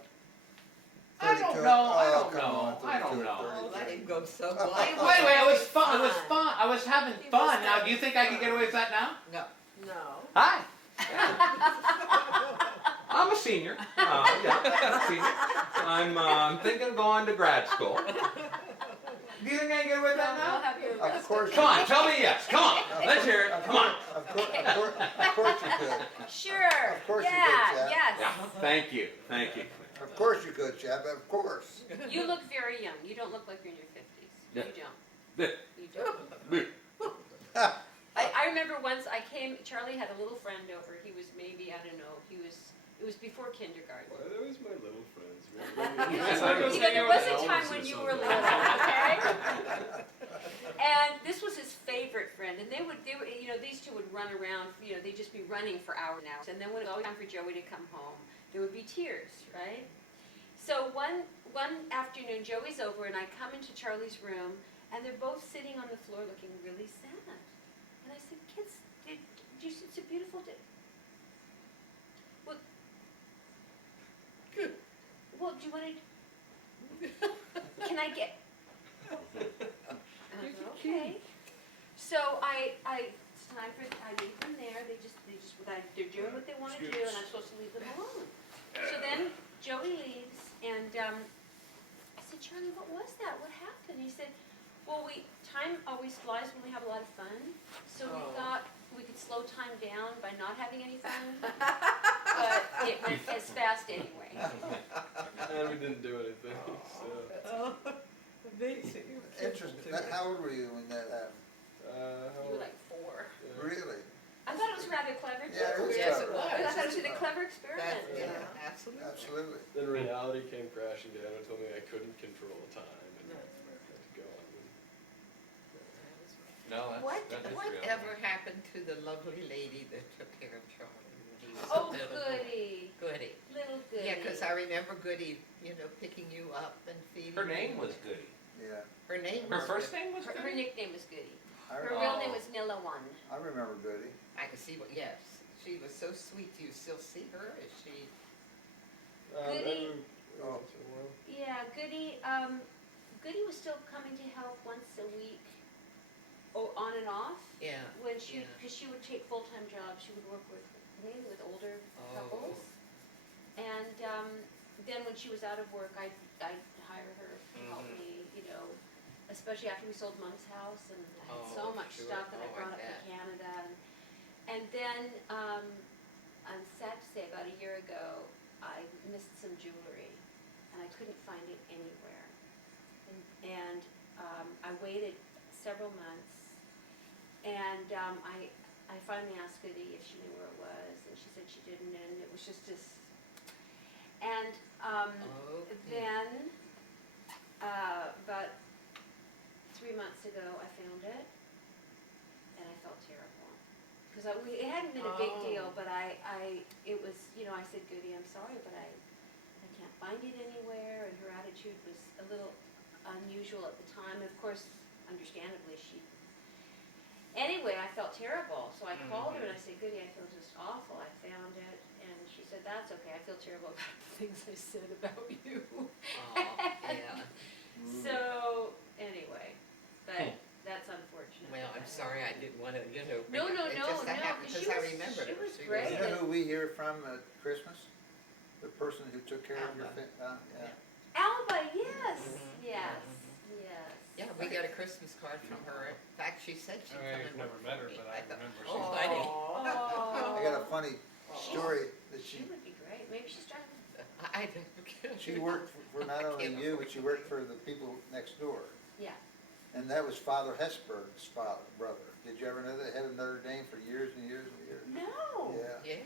I don't 32 know, I oh, don't come know, on, I don't 32 or know. Oh, let 33. him go so Wait, blind. Wait, it was fun. It was fun. I was having He fun. was Now, do having you think I could get away with that now? No. No. Hi. I'm a senior. Yeah, senior. I'm thinking of going to grad school. Do you think I can get away with that I'll now? have you Of arrested. course. Come on, tell me yes. Come on. Let's hear it. Come on. Of course you could. Sure. Of course you Yeah, did, Chad. yes. Yeah. Thank you. Thank you. Of course you could, Chad, of course. You look very young. You don't look like you're in your 50s. Yeah. You don't. You don't. I remember once I came, Charlie had a little friend over. He was maybe, I don't know, it was before kindergarten. Why, that was my little friends. You know, there was a time when you were little, okay? And this was his favorite friend, and they would, you know, these two would run around, you know, they'd just be running for hours and hours. And then when it was always time for Joey to come home, there would be tears, right? So one afternoon, Joey's over, and I come into Charlie's room, and they're both sitting on the floor looking really sad. And I said, kids, it's a beautiful day. Well, do you want to, can I get, okay. So it's time for, I leave them there, they're doing what they want to do, and I'm supposed to leave them alone. So then Joey leaves, and I said, Charlie, what was that? What happened? He said, well, time always flies when we have a lot of fun, so we thought we could slow time down by not having any fun, but it went as fast anyway. And we didn't do anything. So. Oh, amazing. Interesting. How old were you when that happened? How You were old? like 4. Really? I thought it was rather clever too. Yeah, it was Yes, clever. it was. I thought it was a clever experiment. That's, yeah, absolutely. Absolutely. Then reality came crashing down and told me I couldn't control time and I had to go on. No, Whatever happened to the lovely lady that took care of Charlie when he was Oh, a little boy? goody, Goody. little goody. Yeah, because I remember Goody, you know, picking you up and feeding Her you. name was Goody. Yeah. Her name Her was first Goody. name was Her Goody? nickname was Goody. I, Her re- real name was Nilawan. I remember Goody. I can see what, yes. She was so sweet. Do you still see her? Is she? Goody. Oh. Yeah, Goody. Goody was still coming to help once a week, on and off. Yeah. When she, Yeah. because she would take full-time jobs, she would work mainly with older Oh. couples. And then when she was out of work, I'd hire her to help Mhm. me, you know, especially after we sold Mom's house, and I had so Oh, much sure. stuff that I Oh, I brought up bet. to Canada. And then, I'm sad to say, about a year ago, I missed some jewelry, and I couldn't find it anywhere. And I waited several months, and I finally asked Goody if she knew where it was, and she said she didn't, and it was just this. And Okay. then, about 3 months ago, I found it, and I felt terrible. Because it hadn't been a big deal, Oh. but it was, you know, I said, Goody, I'm sorry, but I can't find it anywhere, and her attitude was a little unusual at the time. Of course, understandably, anyway, I felt terrible, so I called her and I said, Goody, I feel just awful, I found it, and she said, that's okay, I feel terrible about the things I said about you. Oh, yeah. So, anyway, but that's unfortunate. Well, I'm sorry I didn't want to, you know. No, bring no, it no, just no, happened she because I was- remembered she her. was You great. know who we hear from at Christmas? The person who took care of your Alba. yeah. Alba, yes, Mhm, yes, mhm. yes. Yeah, we got a Christmas card from her. In fact, she said she'd come and I've never work met for her, me. but I thought, remember oh, she- funny. I got a funny story that She she, would be great. Maybe she's driving. I don't. she worked for not only you, but she worked for the people next door. Yeah. And that was Father Hesburgh's brother. Did you ever know that? He had a Notre Dame for years and years and years. No. Yeah. Yeah.